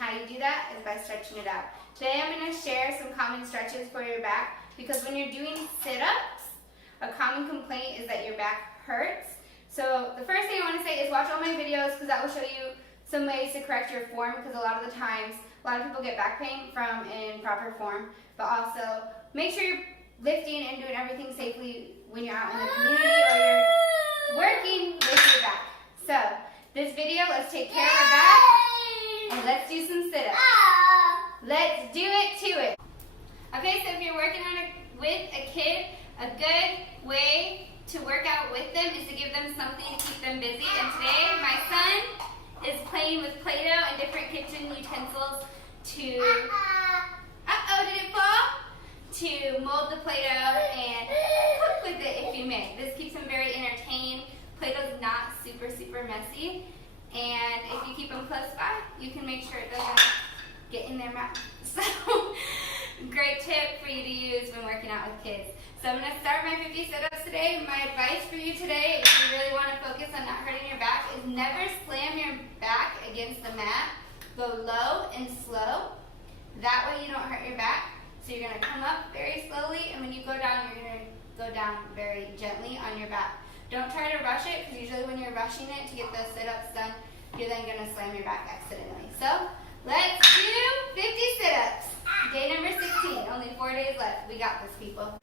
how you do that is by stretching it out. Today I'm going to share some common stretches for your back, because when you're doing sit-ups, a common complaint is that your back hurts. So the first thing I want to say is watch all my videos, because that will show you some ways to correct your form, because a lot of the times, a lot of people get back pain from improper form. But also, make sure you're lifting and doing everything safely when you're out in the community or you're working with your back. So, this video, let's take care of our back and let's do some sit-ups. Let's do it to it. Okay, so if you're working with a kid, a good way to work out with them is to give them something to keep them busy. And today, my son is playing with Play-Doh and different kitchen utensils to, did it fall? To mold the Play-Doh and cook with it if you may. This keeps him very entertained. Play-Doh's not super messy. And if you keep them close by, you can make sure it doesn't get in their mouth. So, great tip for you to use when working out with kids. So I'm going to start my 50 sit-ups today. My advice for you today, if you really want to focus on not hurting your back, is never slam your back against the mat. Go low and slow. That way you don't hurt your back. So you're going to come up very slowly, and when you go down, you're going to go down very gently on your back. Don't try to rush it, because usually when you're rushing it to get those sit-ups done, you're then going to slam your back accidentally. So let's do 50 sit-ups. Day number 16. Only 4 days left. We got this, people.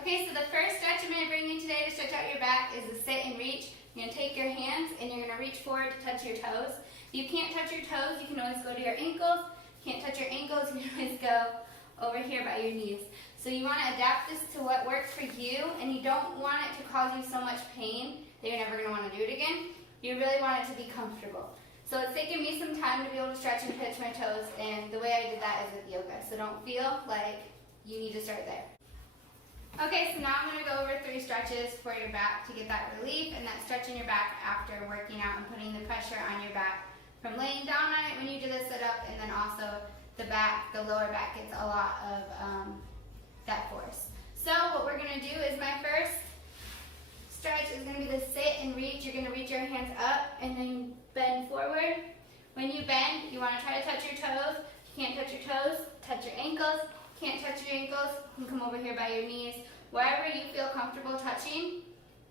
Okay, so the first stretch I'm going to bring you today to stretch out your back is the sit and reach. You're going to take your hands and you're going to reach forward to touch your toes. If you can't touch your toes, you can always go to your ankles. If you can't touch your ankles, you can always go over here by your knees. So you want to adapt this to what works for you, and you don't want it to cause you so much pain that you're never going to want to do it again. You really want it to be comfortable. So it's taken me some time to be able to stretch and touch my toes, and the way I did that is with yoga. So don't feel like you need to start there. Okay, so now I'm going to go over 3 stretches for your back to get that relief, and that's stretching your back after working out and putting the pressure on your back from laying down on it when you do the sit-up, and then also the back, the lower back gets a lot of that force. So what we're going to do is my first stretch is going to be the sit and reach. You're going to reach your hands up and then bend forward. When you bend, you want to try to touch your toes. If you can't touch your toes, touch your ankles. Can't touch your ankles, you can come over here by your knees. Wherever you feel comfortable touching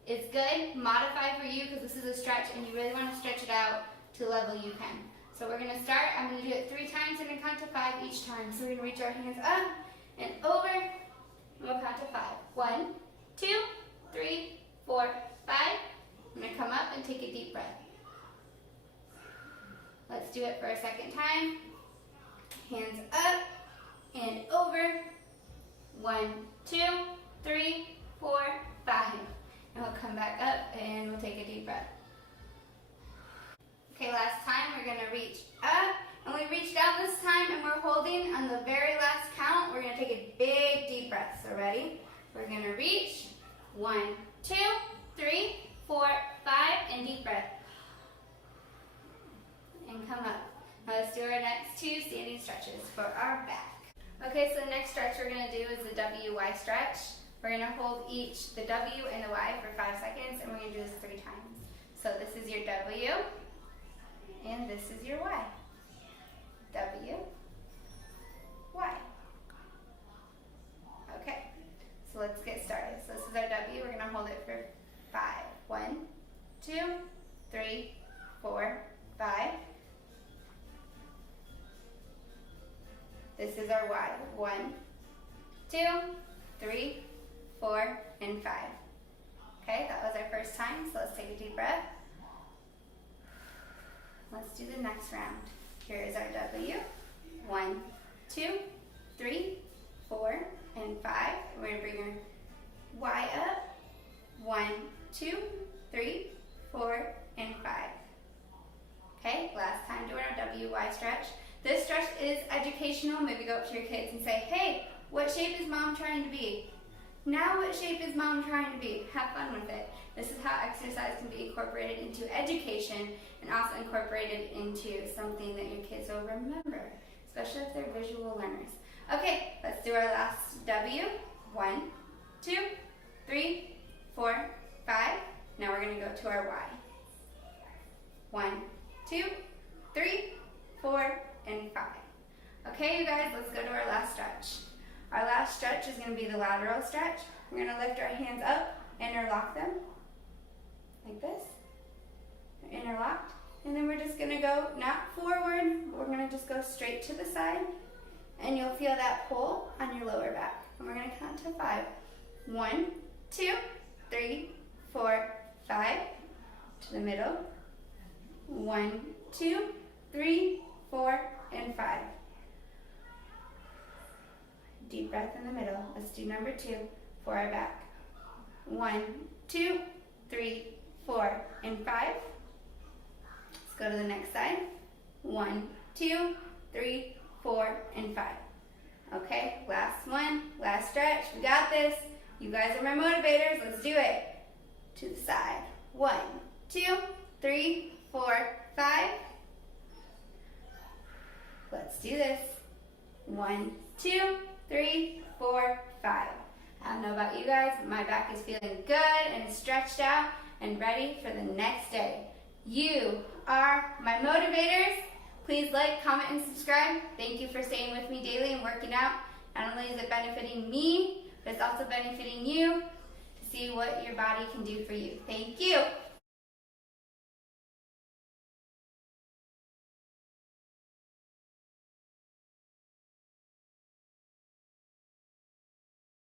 is good. Modify for you, because this is a stretch and you really want to stretch it out to the level you can. So we're going to start. I'm going to do it 3 times and then count to 5 each time. So we're going to reach our hands up and over, and we'll count to 5. 1, 2, 3, 4, 5. I'm going to come up and take a deep breath. Let's do it for a second time. Hands up and over. 1, 2, 3, 4, 5. And we'll come back up and we'll take a deep breath. Okay, last time we're going to reach up, and we reach down this time, and we're holding on the very last count. We're going to take a big deep breath. So ready? We're going to reach. 1, 2, 3, 4, 5, and deep breath. And come up. Now let's do our next 2 standing stretches for our back. Okay, so the next stretch we're going to do is the WY stretch. We're going to hold each, the W and the Y, for 5 seconds, and we're going to do this 3 times. So this is your W, and this is your Y. W, Y. 2, 3, 4, and 5. Okay, that was our first time, so let's take a deep breath. Let's do the next round. Here is our W. 1, 2, 3, 4, and 5. We're going to bring our Y up. 1, 2, 3, 4, and 5. Okay, last time doing our WY stretch. This stretch is educational. Maybe go up to your kids and say, hey, what shape is mom trying to be? Now what shape is mom trying to be? Have fun with it. This is how exercise can be incorporated into education and also incorporated into something that your kids will remember, especially if they're visual learners. Okay, let's do our last W. 1, 2, 3, 4, 5. Now we're going to go to our Y. 1, 2, 3, 4, and 5. Okay, you guys, let's go to our last stretch. Our last stretch is going to be the lateral stretch. We're going to lift our hands up, interlock them, like this. They're interlocked. And then we're just going to go, not forward, we're going to just go straight to the side. And you'll feel that pull on your lower back. And we're going to count to 5. 1, 2, 3, 4, 5. To the middle. 1, 2, 3, 4, and 5. Deep breath in the middle. Let's do number 2 for our back. 1, 2, 3, 4, and 5. Let's go to the next side. 1, 2, 3, 4, and 5. Okay, last one, last stretch. We got this. You guys are my motivators. Let's do it. To the side. 1, 2, 3, 4, 5. Let's do this. 1, 2, 3, 4, 5. I don't know about you guys, but my back is feeling good and stretched out and ready for the next day. You are my motivators. Please like, comment, and subscribe. Thank you for staying with me daily and working out. Not only is it benefiting me, but it's also benefiting you to see what your body can do for you. Thank you.